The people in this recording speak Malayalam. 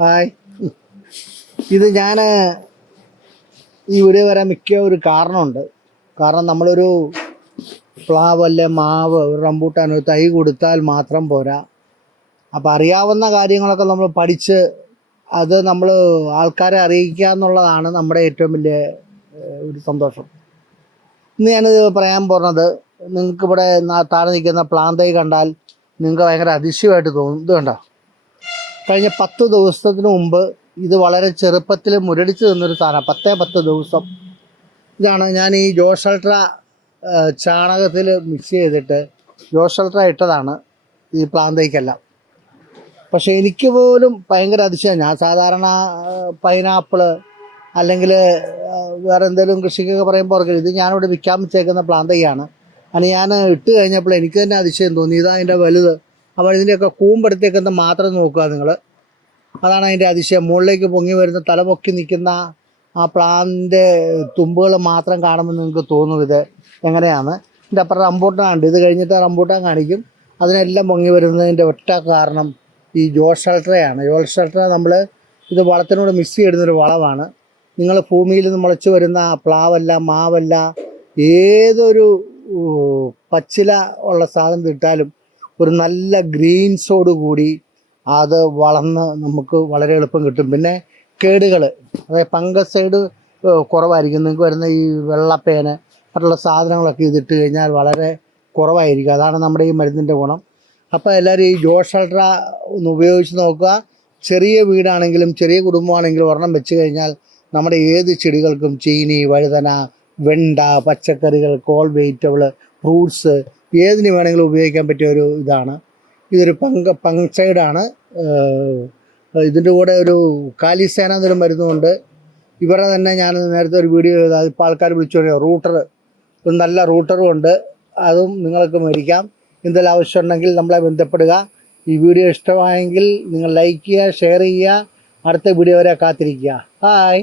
ഹായ്. ഇത് ഞാൻ ഈ വീഡിയോ വരാൻ മിക്ക ഒരു കാരണമുണ്ട്. കാരണം നമ്മളൊരു പ്ലാവ് അല്ലെ മാവ് ഒരു റംബൂട്ടാൻ ഒരു തൈ കൊടുത്താൽ മാത്രം പോരാ. അപ്പോൾ അറിയാവുന്ന കാര്യങ്ങളൊക്കെ നമ്മൾ പഠിച്ച് അത് നമ്മൾ ആൾക്കാരെ അറിയിക്കുക എന്നുള്ളതാണ് നമ്മുടെ ഏറ്റവും വലിയ ഒരു സന്തോഷം. ഇന്ന് ഞാനിത് പറയാൻ പോകുന്നത്, നിങ്ങൾക്കിവിടെ താഴെ നിൽക്കുന്ന പ്ലാൻ തൈ കണ്ടാൽ നിങ്ങൾക്ക് ഭയങ്കര അതിശയമായിട്ട് തോന്നും. ഇത് കണ്ടോ, കഴിഞ്ഞ 10 ദിവസത്തിന് മുമ്പ് ഇത് വളരെ ചെറുപ്പത്തിൽ മുരടിച്ച് നിന്നൊരു സാധനം. 10 ദിവസം. ഇതാണ് ഞാൻ ഈ ജോഷ് അൾട്രാ ചാണകത്തിൽ മിക്സ് ചെയ്തിട്ട് ജോഷ് അൾട്രാ ഇട്ടതാണ് ഈ പ്ലാന്തയ്ക്കെല്ലാം. പക്ഷേ എനിക്ക് പോലും ഭയങ്കര അതിശയം. ഞാൻ സാധാരണ പൈനാപ്പിള് അല്ലെങ്കിൽ വേറെ എന്തെങ്കിലും കൃഷിക്കൊക്കെ പറയുമ്പോൾ ഓർക്കില്ല, ഇത് ഞാനിവിടെ വിൽക്കാൻ വെച്ചേക്കുന്ന പ്ലാന്തയ്യാണ്. അതിന് ഞാൻ ഇട്ട് കഴിഞ്ഞപ്പോൾ എനിക്ക് തന്നെ അതിശയം തോന്നി. ഇതാ അതിൻ്റെ വലുത്. അപ്പോൾ ഇതിൻ്റെയൊക്കെ കൂമ്പെടുത്തേക്കുന്ന മാത്രം നോക്കുക നിങ്ങൾ. അതാണ് അതിൻ്റെ അതിശയം. മുകളിലേക്ക് പൊങ്ങി വരുന്ന തലപൊക്കി നിൽക്കുന്ന ആ പ്ലാന്റിൻ്റെ തുമ്പുകൾ മാത്രം കാണുമ്പോൾ നിങ്ങൾക്ക് തോന്നും ഇത് എങ്ങനെയാണ്. ഇതിൻ്റെ അപ്പുറം റംബൂട്ടാനുണ്ട്. ഇത് കഴിഞ്ഞിട്ട് റംബൂട്ടാൻ കാണിക്കും. അതിനെല്ലാം പൊങ്ങി വരുന്നതിൻ്റെ ഒറ്റ കാരണം ഈ ജോഷ് അൾട്രയാണ്. ജോഷ് അൾട്ര നമ്മൾ ഇത് വളത്തിനോട് മിക്സ് ചെയ്യുന്നൊരു വളമാണ്. നിങ്ങൾ ഭൂമിയിൽ നിന്ന് മുളച്ച് വരുന്ന പ്ലാവല്ല, മാവല്ല, ഏതൊരു പച്ചില ഉള്ള സാധനം ഇട്ടാലും ഒരു നല്ല ഗ്രീൻസോട് കൂടി അത് വളർന്ന് നമുക്ക് വളരെ എളുപ്പം കിട്ടും. പിന്നെ കേടുകൾ, അതായത് ഫംഗസൈഡ് കുറവായിരിക്കും. നിങ്ങൾക്ക് വരുന്ന ഈ വെള്ളപ്പേന് മറ്റുള്ള സാധനങ്ങളൊക്കെ ഇതിട്ട് കഴിഞ്ഞാൽ വളരെ കുറവായിരിക്കും. അതാണ് നമ്മുടെ ഈ മരുന്നിൻ്റെ ഗുണം. അപ്പോൾ എല്ലാവരും ഈ ജോഷ് അൾട്ര ഒന്ന് ഉപയോഗിച്ച് നോക്കുക. ചെറിയ വീടാണെങ്കിലും ചെറിയ കുടുംബമാണെങ്കിലും ഒരെണ്ണം വെച്ച് കഴിഞ്ഞാൽ നമ്മുടെ ഏത് ചെടികൾക്കും, ചീനി, വഴുതന, വെണ്ട, പച്ചക്കറികൾ, കോൾ വെജിറ്റബിൾ, ഫ്രൂട്ട്സ്, ഏതിന് വേണമെങ്കിലും ഉപയോഗിക്കാൻ പറ്റിയ ഒരു ഇതാണ്. ഇതൊരു ഫംഗസൈഡാണ്. ഇതിൻ്റെ കൂടെ ഒരു കാലിസേന എന്നൊരു മരുന്നുമുണ്ട്. ഇവരുടെ തന്നെ ഞാൻ നേരത്തെ ഒരു വീഡിയോ ചെയ്താൽ ഇപ്പോൾ ആൾക്കാർ വിളിച്ചു പറയാം റൂട്ടർ. ഒരു നല്ല റൂട്ടറും ഉണ്ട്. അതും നിങ്ങൾക്ക് മേടിക്കാം. എന്തെങ്കിലും ആവശ്യമുണ്ടെങ്കിൽ നമ്മളെ ബന്ധപ്പെടുക. ഈ വീഡിയോ ഇഷ്ടമായെങ്കിൽ നിങ്ങൾ ലൈക്ക് ചെയ്യുക, ഷെയർ ചെയ്യുക. അടുത്ത വീഡിയോ വരെ കാത്തിരിക്കുക. ഹായ്.